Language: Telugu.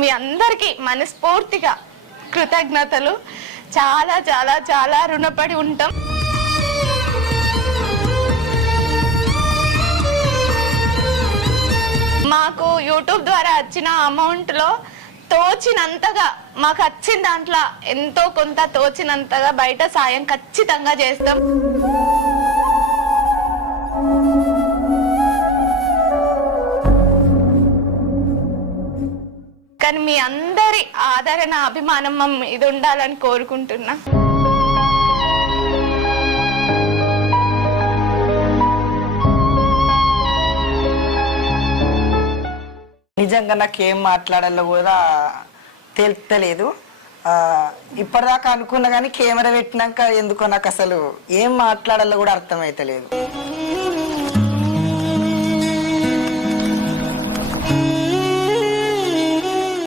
మీ అందరికీ మనస్ఫూర్తిగా కృతజ్ఞతలు. చాలా చాలా చాలా రుణపడి ఉంటాం. మాకు యూట్యూబ్ ద్వారా వచ్చిన అమౌంట్లో తోచినంతగా, మాకు వచ్చిన దాంట్లో ఎంతో కొంత తోచినంతగా బయట సాయం ఖచ్చితంగా చేస్తాం. కానీ మీ అందరి ఆదరణ, అభిమానం ఇది ఉండాలని కోరుకుంటున్నా. నిజంగా నాకేం మాట్లాడాలో కూడా తెలుస్తలేదు. ఇప్పటిదాకా అనుకున్నా కానీ కెమెరా పెట్టినాక ఎందుకో నాకు అసలు ఏం మాట్లాడాలో కూడా అర్థమైతలేదు.